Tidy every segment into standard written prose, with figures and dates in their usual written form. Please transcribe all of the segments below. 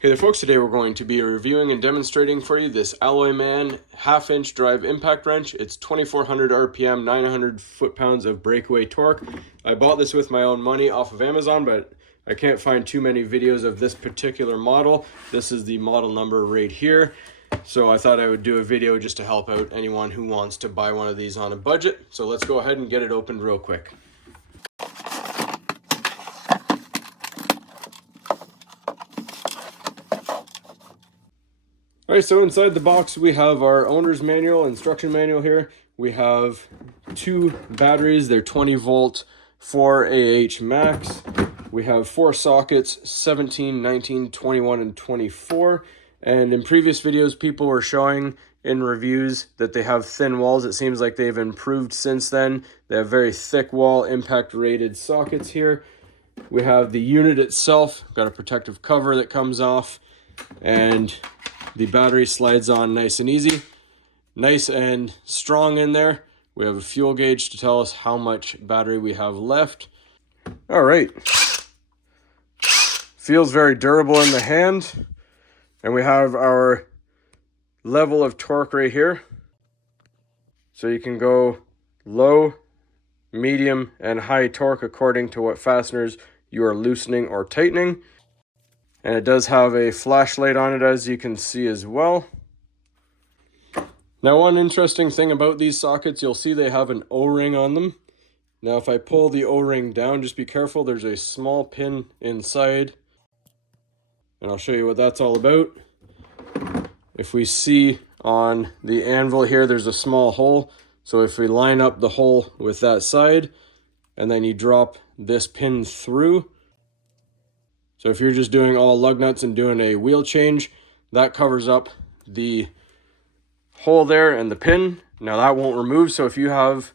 Hey there folks, today we're going to be reviewing and demonstrating for you this ALLOYMAN half-inch drive impact wrench. It's 2400 RPM, 900 foot-pounds of breakaway torque. I bought this with my own money off of Amazon, but I can't find too many videos of this particular model. This is the model number right here. So I thought I would do a video just to help out anyone who wants to buy one of these on a budget. So let's go ahead and get it opened real quick. All right, so inside the box we have our owner's manual, instruction manual here. We have two batteries, they're 20 volt 4 AH max. We have 4 sockets, 17, 19, 21, and 24. And in previous videos, people were showing in reviews that they have thin walls. It seems like they've improved since then. They have very thick wall impact rated sockets here. We have the unit itself, got a protective cover that comes off, and the battery slides on nice and easy. Nice and strong in there. We have a fuel gauge to tell us how much battery we have left. All right. Feels very durable in the hand. And we have our level of torque right here. So you can go low, medium, and high torque according to what fasteners you are loosening or tightening. And it does have a flashlight on it, as you can see as well. Now, one interesting thing about these sockets, you'll see they have an O-ring on them. Now, if I pull the O-ring down, just be careful. There's a small pin inside. And I'll show you what that's all about. If we see on the anvil here, there's a small hole. So if we line up the hole with that side, and then you drop this pin through. So if you're just doing all lug nuts and doing a wheel change, that covers up the hole there and the pin. Now that won't remove, so if you have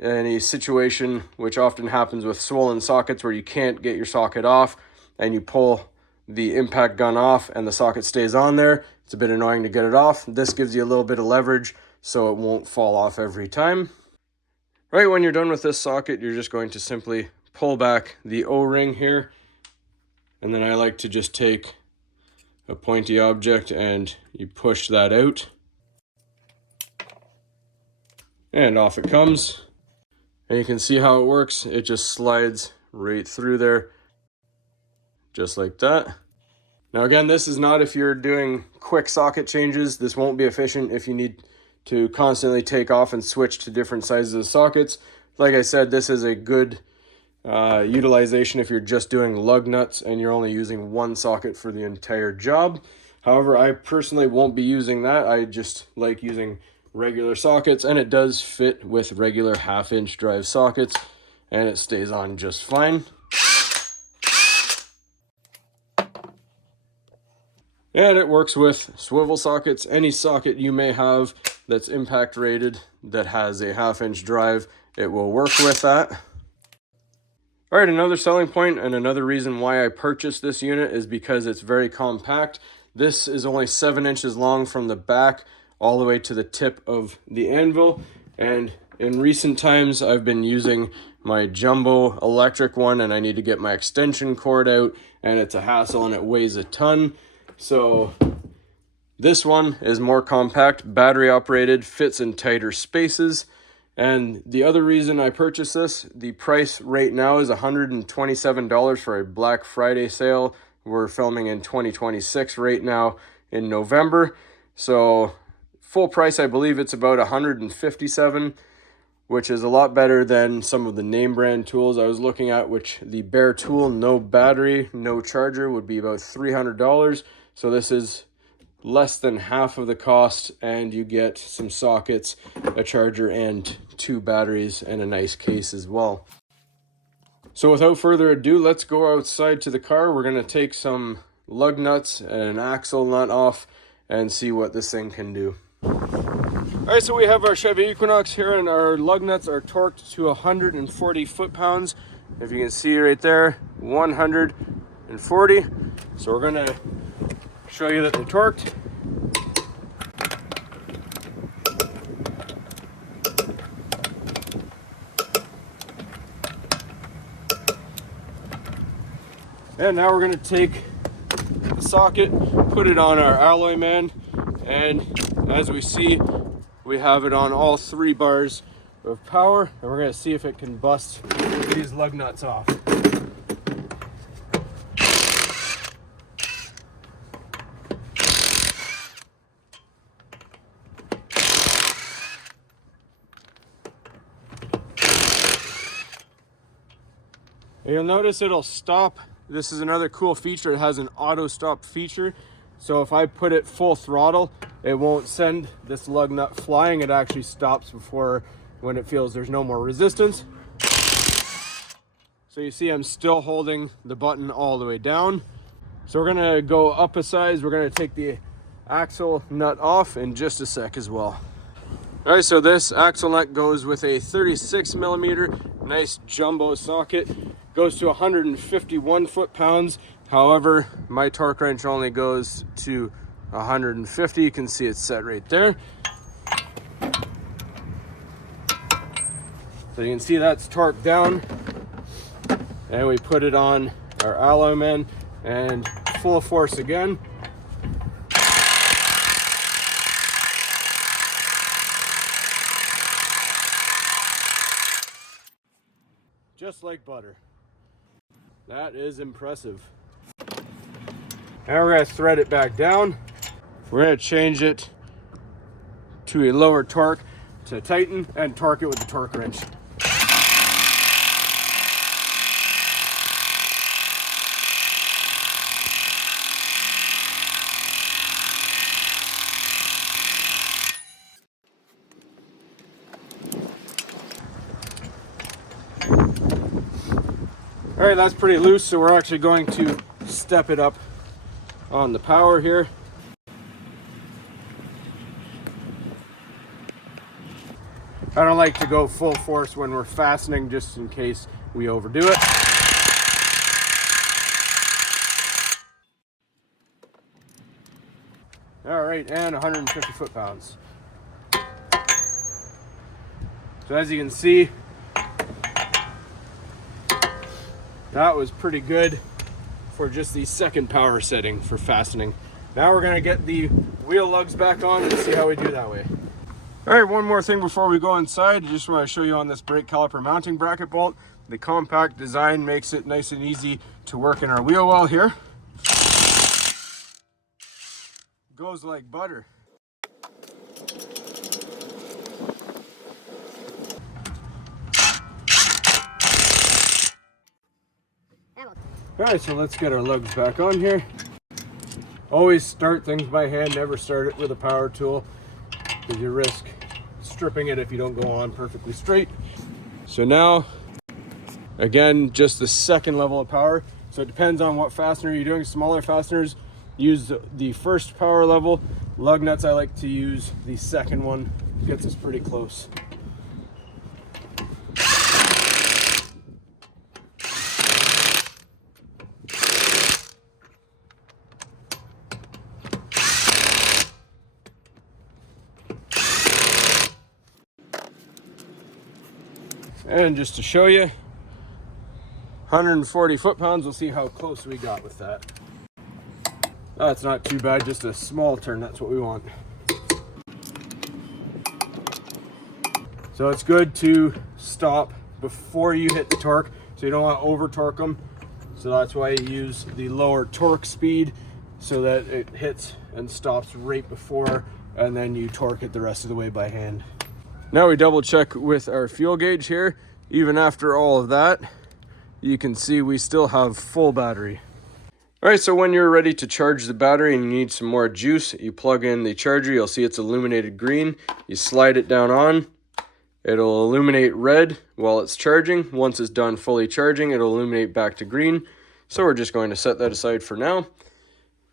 any situation, which often happens with swollen sockets, where you can't get your socket off and you pull the impact gun off and the socket stays on there, it's a bit annoying to get it off. This gives you a little bit of leverage so it won't fall off every time. Right when you're done with this socket, you're just going to simply pull back the O-ring here. And then I like to just take a pointy object and you push that out. And off it comes. And you can see how it works. It just slides right through there, just like that. Now again, this is not if you're doing quick socket changes. This won't be efficient if you need to constantly take off and switch to different sizes of sockets. Like I said, this is a good utilization if you're just doing lug nuts and you're only using one socket for the entire job. However, I personally won't be using that. I just like using regular sockets, and it does fit with regular half-inch drive sockets, and it stays on just fine. And it works with swivel sockets. Any socket you may have that's impact rated that has a half-inch drive, it will work with that. All right, another selling point and another reason why I purchased this unit is because it's very compact. This is only 7 inches long from the back all the way to the tip of the anvil. And in recent times, I've been using my jumbo electric one, and I need to get my extension cord out, and it's a hassle and it weighs a ton. So this one is more compact, battery operated, fits in tighter spaces. And the other reason I purchased this, the price right now is $127 for a Black Friday sale. We're filming in 2026 right now in November. So full price, I believe it's about $157, which is a lot better than some of the name brand tools I was looking at, which the bare tool, no battery, no charger, would be about $300. So this is less than half of the cost, and you get some sockets, a charger, and 2 batteries, and a nice case as well. So without further ado, let's go outside to the car. We're going to take some lug nuts and an axle nut off and see what this thing can do. All right, so we have our Chevy Equinox here, and our lug nuts are torqued to 140 foot-pounds. If you can see right there, 140. So we're going to show you that they're torqued. And now we're going to take take the socket, put it on our ALLOYMAN, and as we see, we have it on all 3 bars of power, and we're going to see if it can bust these lug nuts off. And you'll notice it'll stop. This is another cool feature. It has an auto stop feature. So if I put it full throttle, it won't send this lug nut flying. It actually stops before, when it feels there's no more resistance. So you see I'm still holding the button all the way down. So we're gonna go up a size. We're gonna take the axle nut off in just a sec as well. All right, so this axle nut goes with a 36 millimeter, nice jumbo socket. Goes to 151 foot-pounds. However, my torque wrench only goes to 150. You can see it's set right there. So you can see that's torqued down. And we put it on our ALLOYMAN and full force again. Just like butter. That is impressive. Now we're going to thread it back down. We're going to change it to a lower torque to tighten and torque it with the torque wrench. All right, that's pretty loose, so we're actually going to step it up on the power here. I don't like to go full force when we're fastening, just in case we overdo it. All right, and 150 foot-pounds. So as you can see, that was pretty good for just the second power setting for fastening. Now we're gonna get the wheel lugs back on and see how we do that way. All right, one more thing before we go inside. I just want to show you on this brake caliper mounting bracket bolt. The compact design makes it nice and easy to work in our wheel well here. Goes like butter. All right, so let's get our lugs back on here. Always start things by hand, never start it with a power tool, because you risk stripping it if you don't go on perfectly straight. So now, again, just the second level of power. So it depends on what fastener you're doing. Smaller fasteners use the first power level. Lug nuts, I like to use the second one. Gets us pretty close. And just to show you, 140 foot-pounds, we'll see how close we got with that. That's not too bad, just a small turn, that's what we want. So it's good to stop before you hit the torque, so you don't want to over-torque them. So that's why you use the lower torque speed, so that it hits and stops right before, and then you torque it the rest of the way by hand. Now we double check with our fuel gauge here. Even after all of that, you can see we still have full battery. All right, so when you're ready to charge the battery and you need some more juice, you plug in the charger. You'll see it's illuminated green. You slide it down on. It'll illuminate red while it's charging. Once it's done fully charging, it'll illuminate back to green. So we're just going to set that aside for now.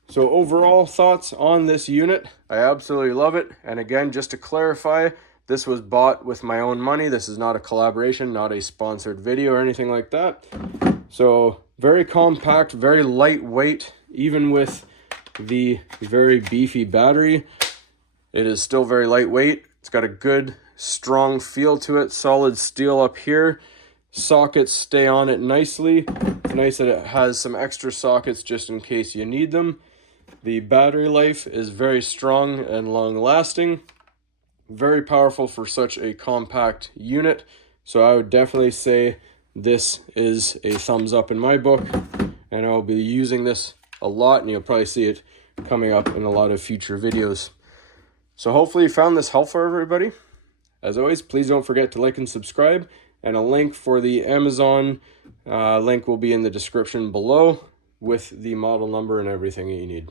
So overall thoughts on this unit, I absolutely love it. And again, just to clarify, this was bought with my own money. This is not a collaboration, not a sponsored video or anything like that. So very compact, very lightweight, even with the very beefy battery. It is still very lightweight. It's got a good, strong feel to it. Solid steel up here. Sockets stay on it nicely. nice that it has some extra sockets just in case you need them. The battery life is very strong and long lasting. Very powerful for such a compact unit. So I would definitely say this is a thumbs up in my book. And I'll be using this a lot, and you'll probably see it coming up in a lot of future videos. So hopefully you found this helpful, everybody. As always, please don't forget to like and subscribe. And a link for the Amazon link will be in the description below with the model number and everything that you need.